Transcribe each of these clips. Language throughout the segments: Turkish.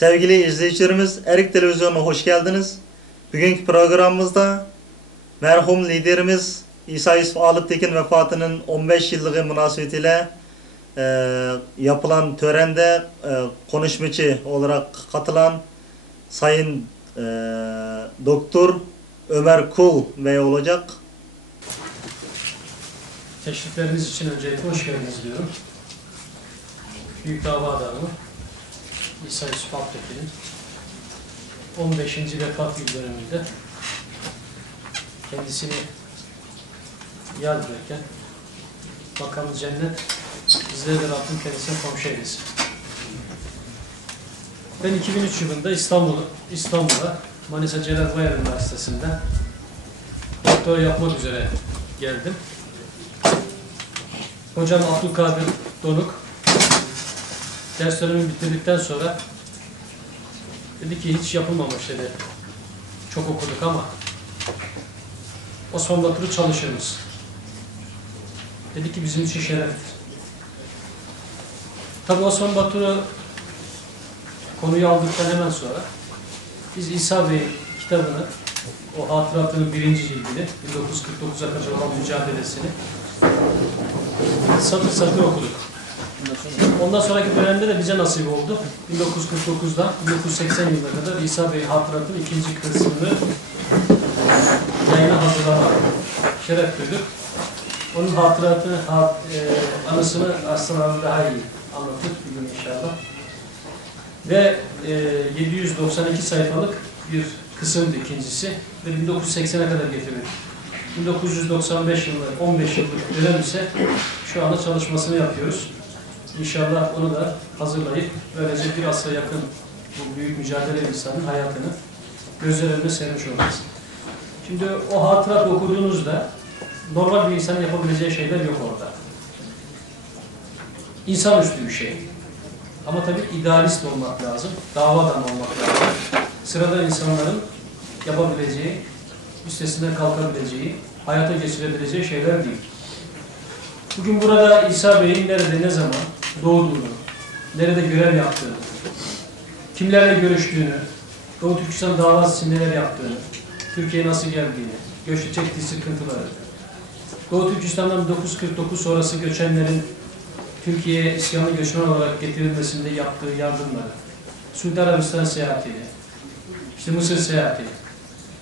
Sevgili izleyicilerimiz, Erik Televizyonu'na hoş geldiniz. Bugünkü programımızda merhum liderimiz İsa Yusuf Alıptekin vefatının 15 yıllığı münasebetiyle yapılan törende konuşmacı olarak katılan Sayın Doktor Ömer Kul Bey olacak. Teşrifleriniz için öncelikle hoş geldiniz diyorum. Büyük dava adamı İsa Yusuf Alıptekin'in 15. vefat yıl dönümünde kendisini yad ederken makamı cennet, bizlere de Rabbim kendisine komşu eylesin. Ben 2003 yılında İstanbul'a Manisa Celal Bayar Üniversitesi'nde doktora yapmak üzere geldim. Hocam Abdülkadir Donuk ders dönemini bitirdikten sonra dedi ki hiç yapılmamış dedi. Çok okuduk ama Osman Batur'u çalışır mısın? Dedi ki bizim için şereftir. Tabi Osman Batur'u konuyu aldıktan hemen sonra biz İsa Bey'in kitabını, o hatıratının 1. cildini, 1949'a kadar olan mücadelesini satır satır okuduk. Ondan sonraki dönemde de bize nasip oldu. 1949'dan 1980 yılına kadar İsa Bey hatıratının 2. kısmını yayına hazırlamak şeref duyduk. Onun hatıratını, anısını aslında daha iyi anlatır bir gün inşallah. Ve 792 sayfalık bir kısımdı ikincisi ve 1980'e kadar getirdik. 1995 yılında 15 yıllık dönem ise şu anda çalışmasını yapıyoruz. İnşallah onu da hazırlayıp böylece bir asra yakın bu büyük mücadele insanın hayatını gözler önüne sermiş olacağız. Şimdi o hatırat okuduğunuzda normal bir insanın yapabileceği şeyler yok orada. İnsanüstü bir şey. Ama tabii idealist olmak lazım, dava adamı olmak lazım. Sıradan insanların yapabileceği, üstesinden kalkabileceği, hayata geçirebileceği şeyler değil. Bugün burada İsa Bey'in nerede, ne zaman doğduğunu, nerede görev yaptığını, kimlerle görüştüğünü, Doğu Türkistan davası için neler yaptığını, Türkiye'ye nasıl geldiğini, göçte çektiği sıkıntıları, Doğu Türkistan'dan 1949 sonrası göçenlerin Türkiye'ye isyanlı göçmen olarak getirilmesinde yaptığı yardımları, Suudi Arabistan seyahatini, işte Mısır seyahatini,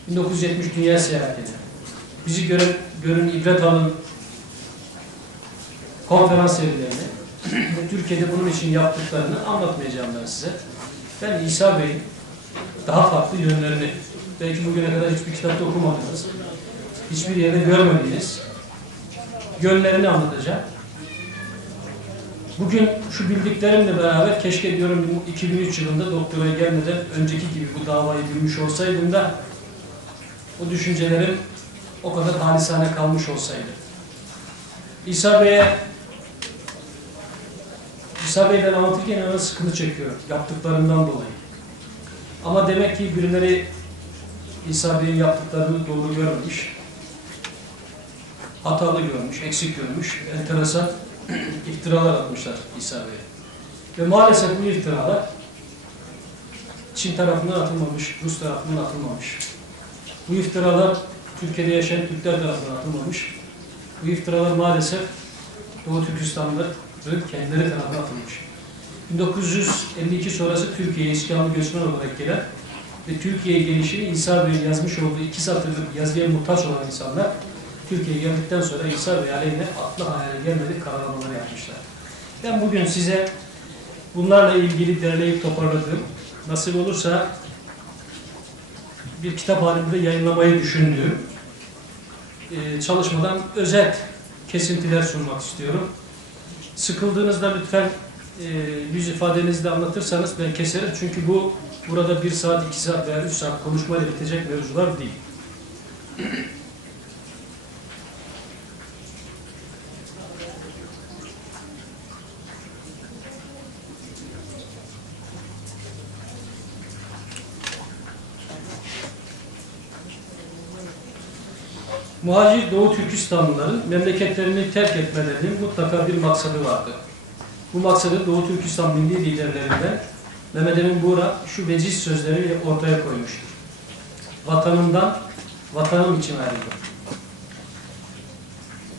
1970 Dünya seyahatini, bizi görün, ibret alın konferans serilerini ve Türkiye'de bunun için yaptıklarını anlatmayacağım ben size. Ben İsa Bey'in daha farklı yönlerini, belki bugüne kadar hiçbir kitapta okumadınız, hiçbir yerde görmediğiniz yönlerini anlatacağım. Bugün şu bildiklerimle beraber keşke diyorum 2003 yılında doktora gelmeden önceki gibi bu davayı bilmiş olsaydım da o düşüncelerim o kadar halisane kalmış olsaydı. İsa Bey'den anlatırken inanılmaz sıkıntı çekiyor yaptıklarından dolayı. Ama demek ki birileri İsa Bey'in yaptıklarını doğru görmemiş, hatalı görmüş, eksik görmüş, enteresan iftiralar atmışlar İsa Bey'e. Ve maalesef bu iftiralar Çin tarafından atılmamış, Rus tarafından atılmamış. Bu iftiralar Türkiye'de yaşayan Türkler tarafından atılmamış. Bu iftiralar maalesef Doğu Türkistanlıların kendileri tarafından atılmış. 1952 sonrası Türkiye'ye iskanlı göçmen olarak gelen ve Türkiye'ye gelişini İsa Bey'in yazmış olduğu 2 satırlık yazıya muhtaç olan insanlar Türkiye'ye geldikten sonra İsa Bey aleyhine aklı hayale gelmedik kararlamaları yapmışlar. Ben bugün size bunlarla ilgili derleyip toparladığım, nasip olursa bir kitap halinde yayınlamayı düşündüğüm çalışmadan özet kesintiler sunmak istiyorum. Sıkıldığınızda lütfen yüz ifadenizle anlatırsanız ben keserim. Çünkü bu burada 1 saat, 2 saat veya 3 saat konuşmayla bitecek mevzular değil. Muhacir Doğu Türkistanlıların memleketlerini terk etmelerinin mutlaka bir maksadı vardı. Bu maksadı Doğu Türkistan milli liderlerinden Mehmet Emin Buğra şu veciz sözleri ortaya koymuştur. Vatanımdan, vatanım için ayrıldım.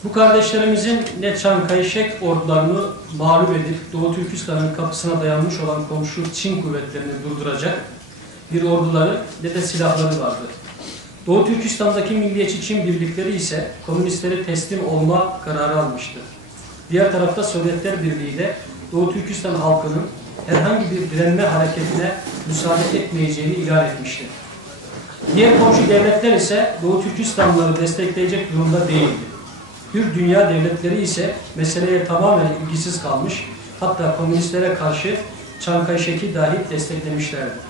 Bu kardeşlerimizin ne Çankayı-Şek ordularını mağlup edip Doğu Türkistan'ın kapısına dayanmış olan komşu Çin kuvvetlerini durduracak bir orduları ne de silahları vardı. Doğu Türkistan'daki milliyetçi Çin birlikleri ise komünistleri teslim olma kararı almıştı. Diğer tarafta Sovyetler Birliği de Doğu Türkistan halkının herhangi bir direnme hareketine müsaade etmeyeceğini ilan etmişti. Diğer komşu devletler ise Doğu Türkistanlıları destekleyecek durumda değildi. Hür dünya devletleri ise meseleye tamamen ilgisiz kalmış, hatta komünistlere karşı Çankayı-Şek'i dahi desteklemişlerdi.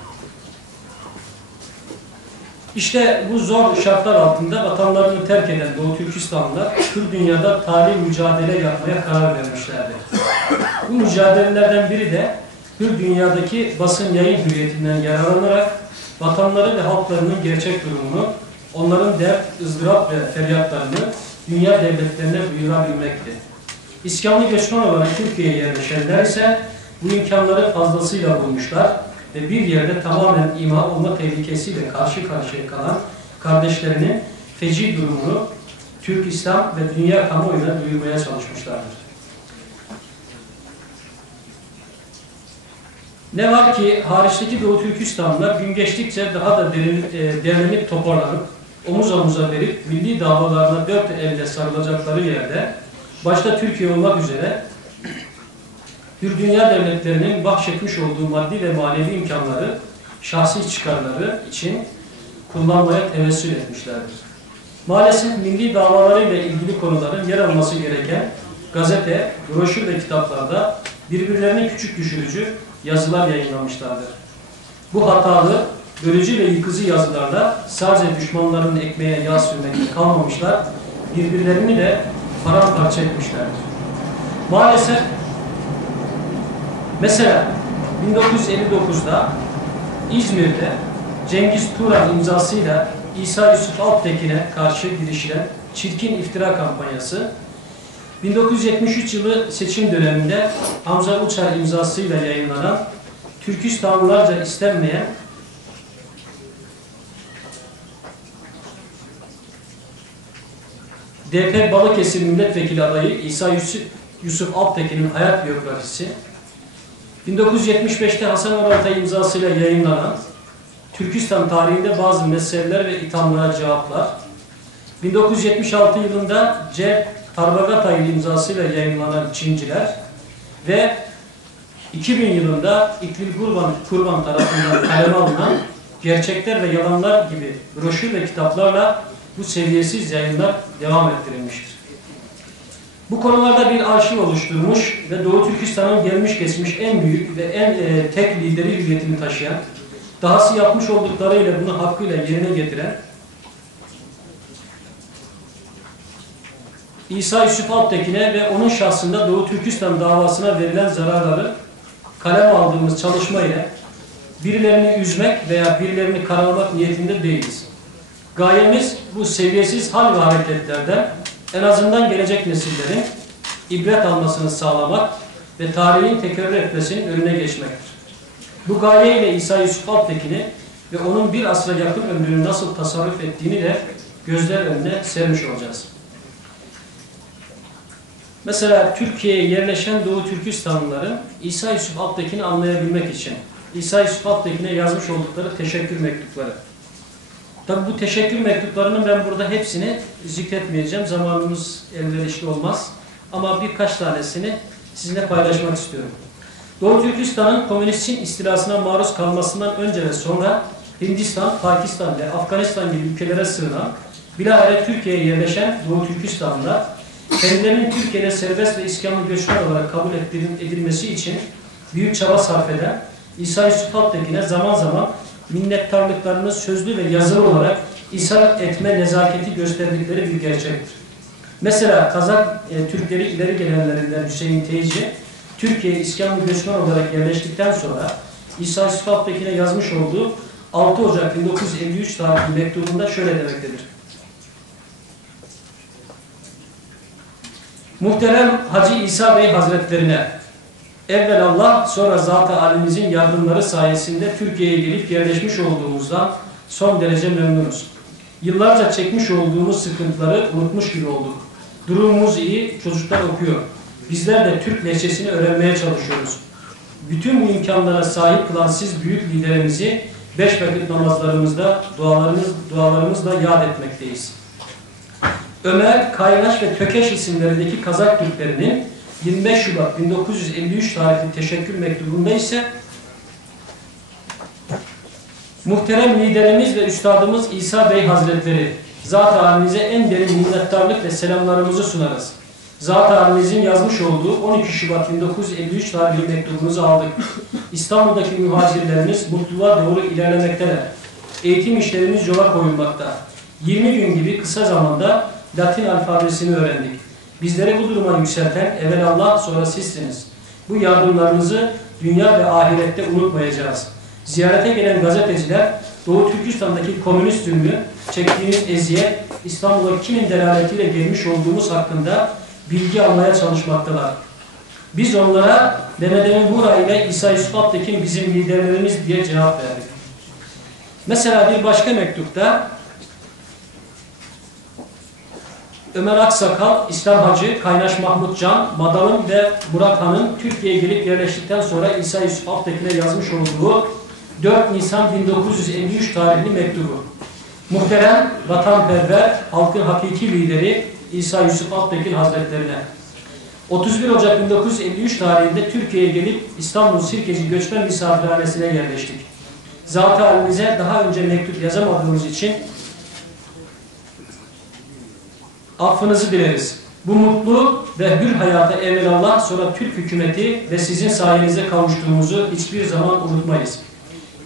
İşte bu zor şartlar altında vatanlarını terk eden Doğu Türkistanlılar hür dünyada tarihi mücadele yapmaya karar vermişlerdi. Bu mücadelelerden biri de hür dünyadaki basın yayın hürriyetinden yararlanarak vatanları ve halklarının gerçek durumunu, onların dert, ızdırap ve feryatlarını dünya devletlerine duyurabilmekti. İskamlı göçmen olarak Türkiye'ye yerleşenler ise bu imkanları fazlasıyla bulmuşlar ve bir yerde tamamen imha olma tehlikesiyle karşı karşıya kalan kardeşlerinin feci durumunu Türk İslam ve dünya kamuoyuna duyurmaya çalışmışlardır. Ne var ki hariçteki Doğu Türkistanlılar gün geçtikçe daha da derlenip toparlanıp omuz omuza verip milli davalarına dört elle sarılacakları yerde başta Türkiye olmak üzere hür dünya devletlerinin bahşetmiş olduğu maddi ve manevi imkanları şahsi çıkarları için kullanmaya tevessül etmişlerdir. Maalesef milli davalarıyla ilgili konuların yer alması gereken gazete, broşür ve kitaplarda birbirlerini küçük düşürücü yazılar yayınlamışlardır. Bu hatalı, bölücü ve yıkıcı yazılarla sadece düşmanlarının ekmeğe yağ sürmekte kalmamışlar, birbirlerini de paramparça etmişlerdir. Maalesef mesela 1959'da İzmir'de Cengiz Turan imzasıyla İsa Yusuf Alptekin'e karşı girişilen çirkin iftira kampanyası, 1973 yılı seçim döneminde Hamza Uçar imzasıyla yayınlanan Türkistanlılarca istenmeyen DP Balıkesir Milletvekili adayı İsa Yusuf Alptekin'in hayat biyografisi, 1975'te Hasan Oraltay imzasıyla yayınlanan Türkistan tarihinde bazı meseleler ve ithamlara cevaplar, 1976 yılında C. Tarbagatay imzasıyla yayınlanan Çinciler ve 2000 yılında İkbil Kurban tarafından kaleme alınan Gerçekler ve Yalanlar gibi broşür ve kitaplarla bu seviyesiz yayınlar devam ettirilmiştir. Bu konularda bir arşiv oluşturmuş ve Doğu Türkistan'ın gelmiş geçmiş en büyük ve en tek lideri hüviyetini taşıyan, dahası yapmış olduklarıyla bunu hakkıyla yerine getiren İsa Yusuf Alptekin'e ve onun şahsında Doğu Türkistan davasına verilen zararları kaleme aldığımız çalışma ile birilerini üzmek veya birilerini karalamak niyetinde değiliz. Gayemiz bu seviyesiz hal ve hareketlerden en azından gelecek nesillerin ibret almasını sağlamak ve tarihin tekrar etmesinin önüne geçmektir. Bu gaye ile İsa Yusuf Alptekin'i ve onun bir asra yakın ömrünü nasıl tasarruf ettiğini de gözler önüne sermiş olacağız. Mesela Türkiye'ye yerleşen Doğu Türkistanlıların İsa Yusuf Alptekin'i anlayabilmek için İsa Yusuf Alptekin'e yazmış oldukları teşekkür mektupları. Tabi bu teşekkür mektuplarının ben burada hepsini zikretmeyeceğim. Zamanımız elverişli olmaz. Ama birkaç tanesini sizinle paylaşmak istiyorum. Doğu Türkistan'ın komünist Çin istilasına maruz kalmasından önce ve sonra Hindistan, Pakistan ve Afganistan gibi ülkelere sığınan, bilahare Türkiye'ye yerleşen Doğu Türkistanlılar kendilerinin Türkiye'de serbest ve iskamlı göçmen olarak kabul edilmesi için büyük çaba sarf eden İsa Yusuf Alptekin'e zaman zaman minnettarlıklarını sözlü ve yazılı olarak ishar etme nezaketi gösterdikleri bir gerçektir. Mesela Kazak Türkleri ileri gelenlerinden Hüseyin Teyci, Türkiye'ye iskamlı göçmen olarak yerleştikten sonra İsa Yusuf Alptekin'e yazmış olduğu 6 Ocak 1953 tarihli mektubunda şöyle demektedir. Muhterem Hacı İsa Bey Hazretlerine, Evvel Allah, sonra Zat-ı Alimizin yardımları sayesinde Türkiye'ye gelip yerleşmiş olduğumuzdan son derece memnunuz. Yıllarca çekmiş olduğumuz sıkıntıları unutmuş gibi olduk. Durumumuz iyi, çocuklar okuyor. Bizler de Türk lehçesini öğrenmeye çalışıyoruz. Bütün bu imkanlara sahip kılan siz büyük liderimizi 5 vakit namazlarımızda, dualarımızla yad etmekteyiz. Ömer, Kaynaş ve Tökeş isimlerindeki Kazak Türklerinin 25 Şubat 1953 tarihli teşekkür mektubunda ise muhterem liderimiz ve üstadımız İsa Bey Hazretleri, Zat-ı Alimiz'e en derin minnettarlık ve selamlarımızı sunarız. Zat-ı Alimiz'in yazmış olduğu 12 Şubat 1953 tarihli mektubunuzu aldık. İstanbul'daki muhacirlerimiz mutluluğa doğru ilerlemekteler. Eğitim işlerimiz yola koyulmakta. 20 gün gibi kısa zamanda Latin alfabesini öğrendik. Bizleri bu duruma yükselten evvelallah sonra sizsiniz. Bu yardımlarınızı dünya ve ahirette unutmayacağız. Ziyarete gelen gazeteciler Doğu Türkistan'daki komünist zulmü, çektiğimiz eziyet, İstanbul'a kimin delaletiyle gelmiş olduğumuz hakkında bilgi almaya çalışmaktalar. Biz onlara Mehmet Emin Buğra ile İsa Yusuf Alptekin bizim liderlerimiz diye cevap verdik. Mesela bir başka mektupta Ömer Aksakal, İslam Hacı, Kaynaş Mahmut Can, Madalın ve Murat Han'ın Türkiye'ye gelip yerleştikten sonra İsa Yusuf Alptekin'e yazmış olduğu 4 Nisan 1953 tarihli mektubu. Muhterem, vatanperver, halkın hakiki lideri İsa Yusuf Alptekin Hazretlerine 31 Ocak 1953 tarihinde Türkiye'ye gelip İstanbul Sirkeci Göçmen Misafirhanesi'ne yerleştik. Zat-ı Alimiz'e daha önce mektup yazamadığımız için affınızı dileriz. Bu mutlu ve hür hayata evvelallah sonra Türk hükümeti ve sizin sayenizde kavuştuğumuzu hiçbir zaman unutmayız.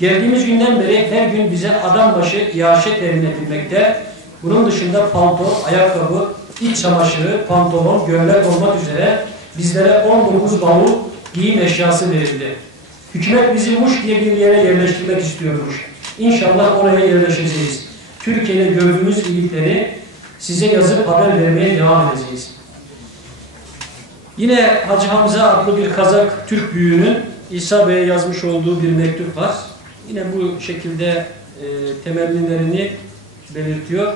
Geldiğimiz günden beri her gün bize adam başı iaşe temin edilmekte. Bunun dışında palto, ayakkabı, iç çamaşırı, pantolon, gömlek olmak üzere bizlere 19 bavul giyim eşyası verildi. Hükümet bizi Muş diye bir yere yerleştirmek istiyormuş. İnşallah oraya yerleşeceğiz. Türkiye'de gördüğümüz iyilikleri size yazıp haber vermeye devam edeceğiz. Yine Hacı Hamza adlı bir Kazak Türk büyüğünün İsa Bey'e yazmış olduğu bir mektup var. Yine bu şekilde temennilerini belirtiyor.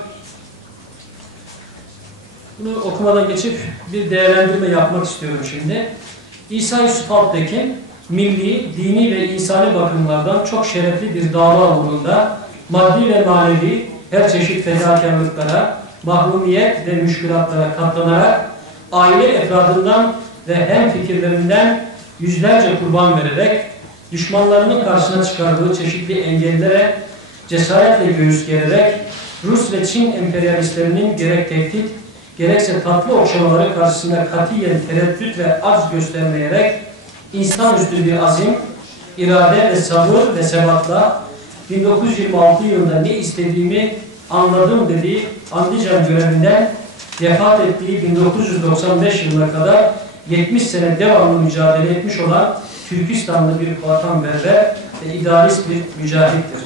Bunu okumadan geçip bir değerlendirme yapmak istiyorum şimdi. İsa Yusuf Alptekin, milli, dini ve insani bakımlardan çok şerefli bir dava uğrunda maddi ve manevi her çeşit fedakarlıklara, mahrumiyet ve müşkülatlara katlanarak aile efradından ve hem fikirlerinden yüzlerce kurban vererek düşmanlarının karşısına çıkardığı çeşitli engellere cesaretle göğüs gererek Rus ve Çin emperyalistlerinin gerek tehdit gerekse tatlı okşamaları karşısında katiyen tereddüt ve arz göstermeyerek insanüstü bir azim, irade ve sabır ve sebatla 1926 yılında ne istediğimi anladım dediği Andijan görevinden vefat ettiği 1995 yılına kadar 70 sene devamlı mücadele etmiş olan Türkistanlı bir vatanperver ve idealist bir mücahittir.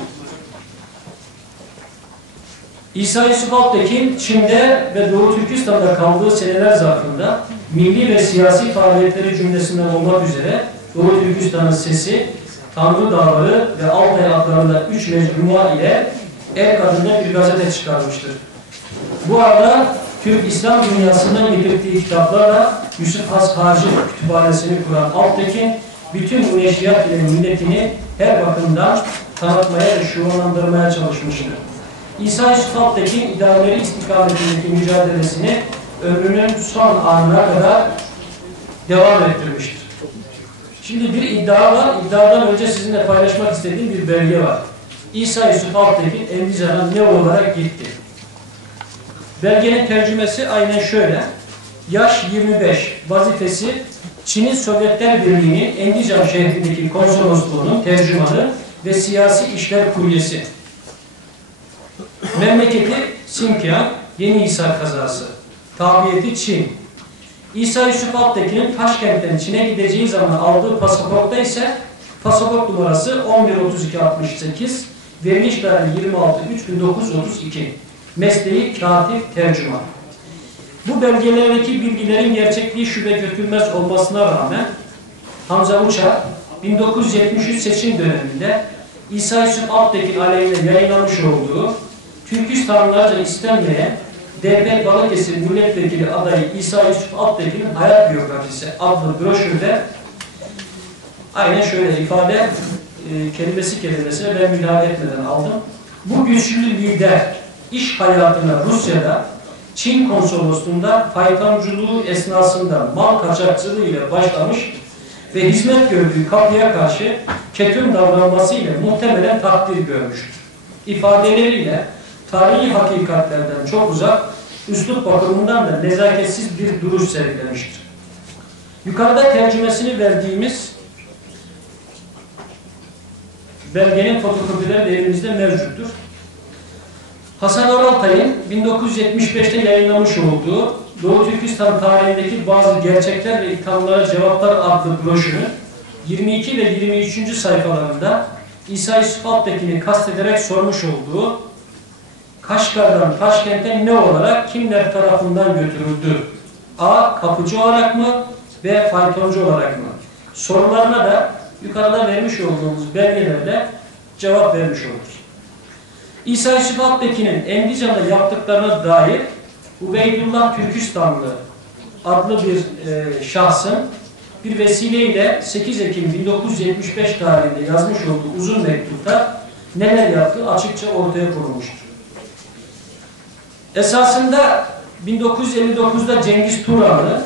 İsa Yusuf Alptekin, Çin'de ve Doğu Türkistan'da kaldığı seneler zarfında milli ve siyasi faaliyetleri cümlesinden olmak üzere Doğu Türkistan'ın Sesi, Tanrı Dağları ve Altay adlarında 3 mecmua ile El adında bir gazete çıkarmıştır. Bu arada Türk İslam dünyasından getirdiği kitaplarla Yusuf Has Hacı kütüphanesini kuran Alptekin, bütün bu neşriyat ile milletini her bakımdan tanıtmaya ve şuurlandırmaya çalışmıştır. İsa Yusuf Alptekin idealleri istikametindeki mücadelesini ömrünün son anına kadar devam ettirmiştir. Şimdi bir iddia var. İddiadan önce sizinle paylaşmak istediğim bir belge var. İsa Yusuf Alptekin Endijan'a ne olarak gitti? Belgenin tercümesi aynen şöyle. Yaş 25. Vazifesi Çin'in Sovyetler Birliği'nin Endijan şehrindeki konsolosluğunun tercümanı ve siyasi işler kuryesi. Memleketi Sinkiang, Yeni Hisar kazası. Tabiyeti Çin. İsa Yusuf Alptekin'in Taşkent'ten Çin'e gideceği zaman aldığı pasaportta ise pasaport numarası 113268, veriliş tarihi 26.3.1932. Mesleği katip tercüman. Bu belgelerdeki bilgilerin gerçekliği şüphe götürmez olmasına rağmen Hamza Uçar 1973 seçim döneminde İsa Yusuf Alptekin aleyhine yayınlamış olduğu Türkistanlılarca istenmeyen DP Balıkesir Milletvekili adayı İsa Yusuf Alptekin'in hayat biyografisi adlı broşürde aynen şöyle ifade kelimesine ben müdahale etmeden aldım. Bu güçlü lider iş hayatına Rusya'da Çin konsolosluğunda faytonculuğu esnasında mal kaçakçılığı ile başlamış ve hizmet gördüğü kapıya karşı ketum davranmasıyla muhtemelen takdir görmüştür. İfadeleriyle tarihi hakikatlerden çok uzak, üslup bakımından da nezaketsiz bir duruş sergilemiştir. Yukarıda tercümesini verdiğimiz belgenin fotokopileri de elimizde mevcuttur. Hasan Oraltay'ın 1975'te yayınlamış olduğu Doğu Türkistan tarihindeki bazı gerçekler ve ithamlara cevaplar adlı broşürün 22 ve 23. sayfalarında İsa Yusuf Alptekin'i kastederek sormuş olduğu Kaşgar'dan Taşkent'e ne olarak kimler tarafından götürüldü? A. Kapıcı olarak mı? B. Faytoncu olarak mı? Sorularına da yukarıda vermiş olduğumuz belgelerle cevap vermiş oluruz. İsa Yusuf Alptekin'in Endican'da yaptıklarına dair Ubeydullah Türkistanlı adlı bir şahsın bir vesileyle 8 Ekim 1975 tarihinde yazmış olduğu uzun mektupta neler yaptığı açıkça ortaya konulmuştur. Esasında 1959'da Cengiz Turanlı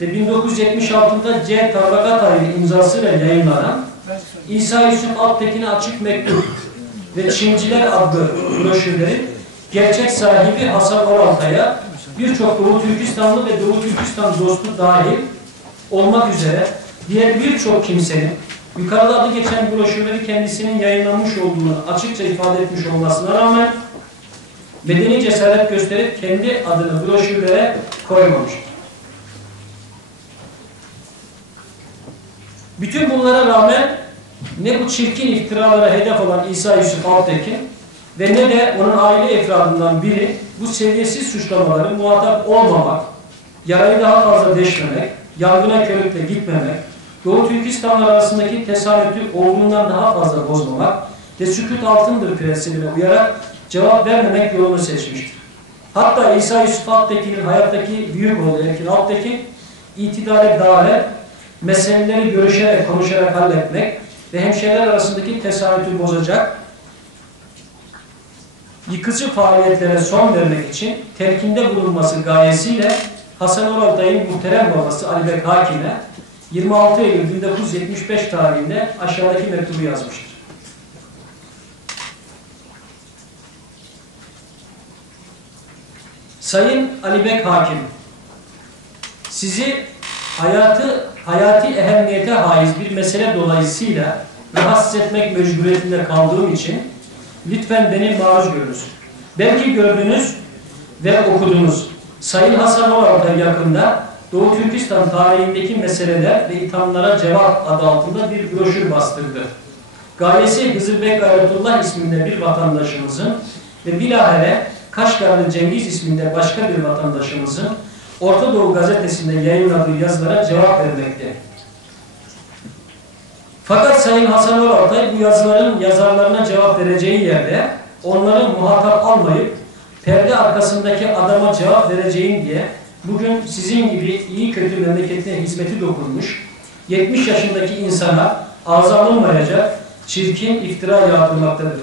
ve 1976'da C. Tarlagatay imzasıyla yayınlanan İsa Yusuf Alptekin'e açık mektup ve Çinciler adlı broşürlerin gerçek sahibi Hasan Oraltay'a birçok Doğu Türkistanlı ve Doğu Türkistan dostu dahil olmak üzere diğer birçok kimsenin yukarıda adı geçen broşürleri kendisinin yayınlanmış olduğunu açıkça ifade etmiş olmasına rağmen medeni cesaret gösterip kendi adını broşürlere koymamıştır. Bütün bunlara rağmen ne bu çirkin iftiralara hedef olan İsa Yusuf Alptekin ve ne de onun aile efradından biri bu seviyesiz suçlamaları muhatap olmamak, yarayı daha fazla deşmemek, yargına körükle gitmemek, Doğu Türkistanlar arasındaki tesadüfü olduğundan daha fazla bozmamak ve sükût altındır prensibine uyarak cevap vermemek yolunu seçmiştir. Hatta İsa Yusuf Alptekin'in hayattaki büyük oğlu Erkin Alptekin, itidale davet, meseleleri görüşerek, konuşarak halletmek ve hemşehriler arasındaki tesadüfü bozacak yıkıcı faaliyetlere son vermek için telkinde bulunması gayesiyle Hasan Oraltay'ın muhterem babası Ali Bek Hakim'e 26 Eylül 1975 tarihinde aşağıdaki mektubu yazmıştır. Sayın Ali Bek Hakim, sizi hayati ehemmiyete haiz bir mesele dolayısıyla rahatsız etmek mecburiyetinde kaldığım için lütfen beni maruz görünüz. Belki gördünüz ve okudunuz. Sayın Hasan Oraltay yakında Doğu Türkistan tarihindeki meseleler ve ithamlara cevap adı altında bir broşür bastırdı. Gayesi Hızırbek Gayretullah isminde bir vatandaşımızın ve bilahare Kaşgarlı Cengiz isminde başka bir vatandaşımızın Orta Doğu gazetesinde yayınladığı yazılara cevap vermekte. Fakat Sayın Hasan Oraltay bu yazıların yazarlarına cevap vereceği yerde onları muhatap almayıp perde arkasındaki adama cevap vereceğim diye bugün sizin gibi iyi kötü memleketine hizmeti dokunmuş 70 yaşındaki insana ağza alınmayacak çirkin iftira yağdırmaktadır.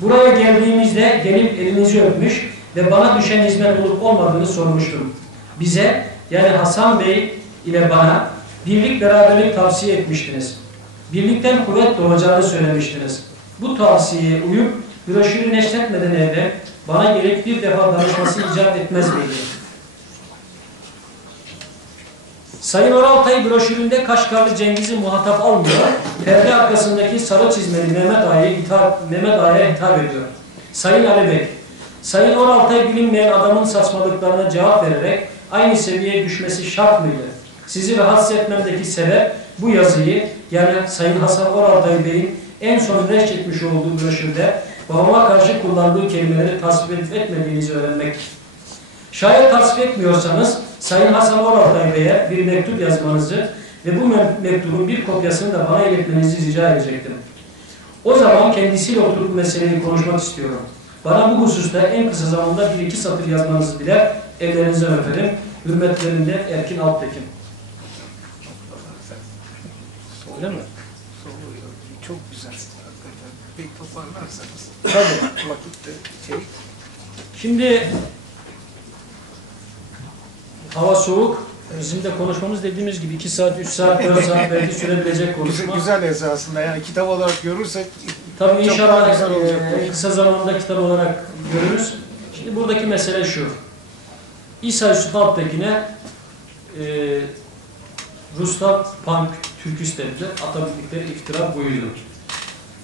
Buraya geldiğimizde gelip elinizi öpmüş ve bana düşen hizmet olup olmadığını sormuştum. Bize yani Hasan Bey ile bana birlik beraberlik tavsiye etmiştiniz. Birlikten kuvvet doğacağını söylemiştiniz. Bu tavsiyeye uyup broşürü neşretmeden evvel bana gelip bir defa danışması icap etmez miydi? Sayın Oraltay broşüründe Kaşgarlı Cengiz'i muhatap almıyor, perde arkasındaki sarı çizmeli Mehmet Ağa'ya hitap ediyor. Sayın Ali Bey, Sayın Oraltay bilinmeyen adamın saçmalıklarına cevap vererek aynı seviyeye düşmesi şart mıydı? Sizi rahatsız etmemdeki sebep bu yazıyı yani Sayın Hasan Oraltay Bey'in en son neşretmiş olduğu broşürde babama karşı kullandığı kelimeleri tasvip edip etmediğinizi öğrenmektir. Şayet tasvip etmiyorsanız Sayın Hasan Oraltay Bey'e bir mektup yazmanızı ve bu mektubun bir kopyasını da bana iletmenizi rica edecektim. O zaman kendisiyle oturup meseleyi konuşmak istiyorum. Bana bu hususta en kısa zamanda 1-2 satır yazmanızı diler, ellerinizden öperim. Hürmetlerimle Erkin Alptekin. Öyle mi? Çok güzel. Hakikaten. Bir toparlarsanız. Tabii. Vakitte şey. Şimdi hava soğuk. Bizim de konuşmamız dediğimiz gibi 2 saat, 3 saat, 4 saat belki sürebilecek konuşma. Güzel esasında. Yani kitap olarak görürsek Tabii çok inşallah daha güzel olacak. kısa zamanda kitap olarak görürüz. Şimdi buradaki mesele şu. İsa Yusuf Alptekin'e Ruslar punk Türküs dediler. Atabildikleri iftira buydu.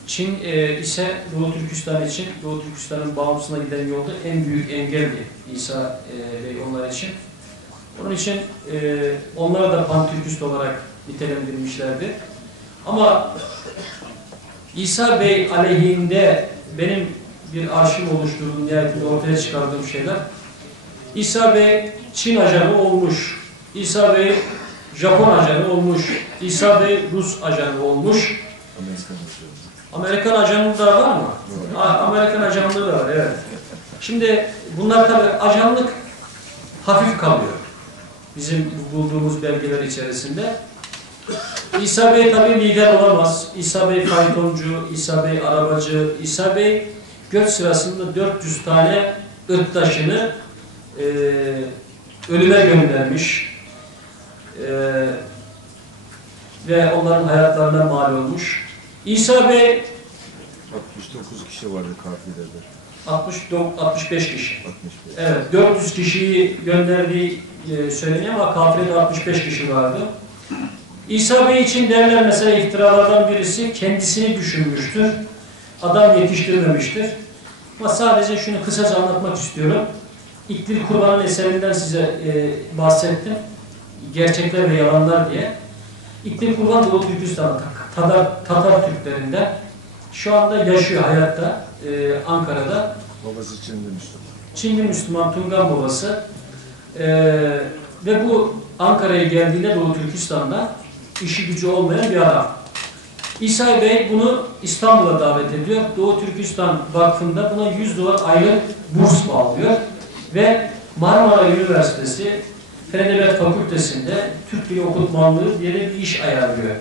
Çin ise Doğu Türkistan için, Doğu Türkistan'ın bağımsızlığına giden yolda en büyük engeldi İsa Bey onlar için. Onun için onları da pan-Türkist olarak nitelendirmişlerdi. Ama İsa Bey aleyhinde benim bir arşiv oluşturduğum, nihayetinde ortaya çıkardığım şeyler, İsa Bey Çin ajanı olmuş, İsa Bey Japon ajanı olmuş, İsa Bey Rus ajanı olmuş. Amerikan ajanlığı da var mı? Amerikan ajanlığı da var, evet. Şimdi bunlar tabii ajanlık hafif kalıyor. Bizim bulduğumuz belgeler içerisinde. İsa Bey tabii lider olamaz. İsa Bey faytoncu, İsa Bey arabacı, İsa Bey göç sırasında 400 tane ırktaşını ölüme göndermiş. Ve onların hayatlarına mal olmuş. İsa Bey 69 kişi vardı kafilede. 65 kişi. 65. Evet, 400 kişiyi gönderdiği söyleniyor ama kafilede 65 kişi vardı. İsa Bey için derler mesela iftiralardan birisi kendisini düşünmüştür. Adam yetiştirmemiştir. Ama sadece şunu kısaca anlatmak istiyorum. İktir Kurban'ın eserinden size bahsettim. Gerçekler ve yalanlar diye. İktir Kurban Doğu Türkistan Tatar Türklerinden şu anda yaşıyor hayatta Ankara'da. Babası Çinli Müslüman. Çinli Müslüman Tungan babası. Ve bu Ankara'ya geldiğinde Doğu Türkistan'da işi gücü olmayan bir adam. İsa Bey bunu İstanbul'a davet ediyor. Doğu Türkistan Vakfı'nda buna $100 aylık burs bağlıyor. Ve Marmara Üniversitesi Fen Edebiyat Fakültesi'nde Türk Dili Okutmanlığı diye bir iş ayarlıyor.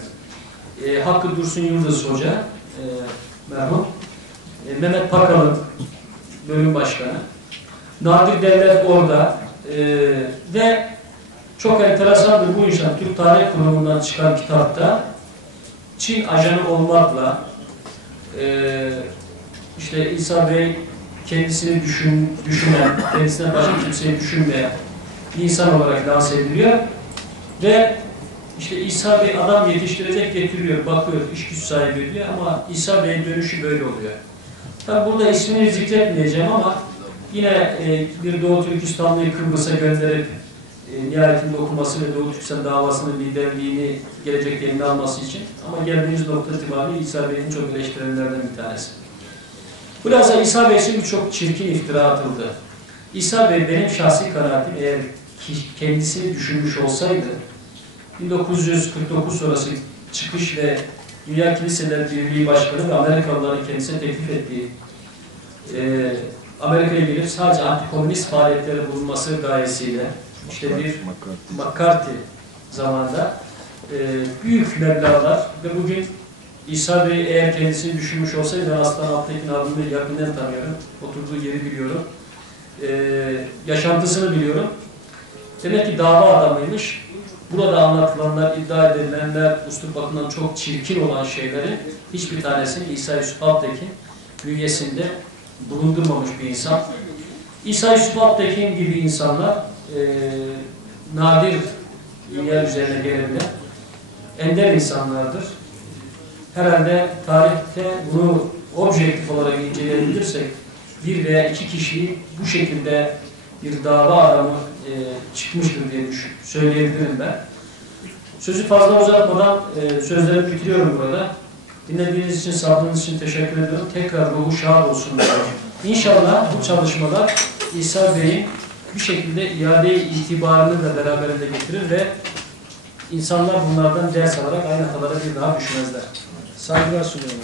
Hakkı Dursun Yıldız Hoca, merhum, Mehmet Pakal'ın bölüm başkanı, Nadir Devlet orada ve çok enteresandır bu insan Türk Tarih Kurumu'ndan çıkan kitapta Çin ajanı olmakla işte İsa Bey kendisini düşünen, kendisinden başka kimseyi düşünmeyen bir insan olarak lanse ediliyor ve işte İsa Bey adam yetiştirecek getiriyor, bakıyor, iş güç sahibi diyor ama İsa Bey'in dönüşü böyle oluyor. Tabi burada ismini zikretmeyeceğim ama yine bir Doğu Türkistanlıyı Kıbrıs'a gönderip nihayetinde okuması ve Doğu Türkistan davasının liderliğini gelecek eline alması için ama geldiğimiz nokta itibariyle İsa Bey'in çok eleştirilenlerden bir tanesi. Hulasa İsa Bey için birçok çirkin iftira atıldı. İsa Bey benim şahsi kanaatim eğer kendisini düşünmüş olsaydı 1949 sonrası çıkış ve Dünya Kiliseler Birliği Başkanı ve Amerikalıların kendisine teklif ettiği Amerika'ya gelip sadece antikomünist faaliyetleri bulunması gayesiyle işte bir McCarthy zamanında büyük meblağlar ve bugün İsa Bey eğer kendisini düşünmüş olsaydı ben Aslan Alptekin abimi yakından tanıyorum. Oturduğu yeri biliyorum. Yaşantısını biliyorum. Demek ki dava adamıymış. Burada anlatılanlar, iddia edilenler, usluk bakımından çok çirkin olan şeylerin hiçbir tanesini İsa Yusuf Alptekin bünyesinde bulundurmamış bir insan. İsa Yusuf Alptekin gibi insanlar nadir yer üzerine gelebilen ender insanlardır. Herhalde tarihte bunu objektif olarak inceleyebilirsek bir veya iki kişiyi bu şekilde bir dava adamı çıkmıştır diye söyleyebilirim ben. Sözü fazla uzatmadan sözlerimi bitiriyorum burada. Dinlediğiniz için, sabrınız için teşekkür ediyorum. Tekrar ruhu şad olsun. İnşallah bu çalışmalar İsa Bey'in bir şekilde iade itibarını da beraberinde getirir ve İnsanlar bunlardan ders alarak aynı hatalara bir daha düşmezler. Saygılar sunuyorum.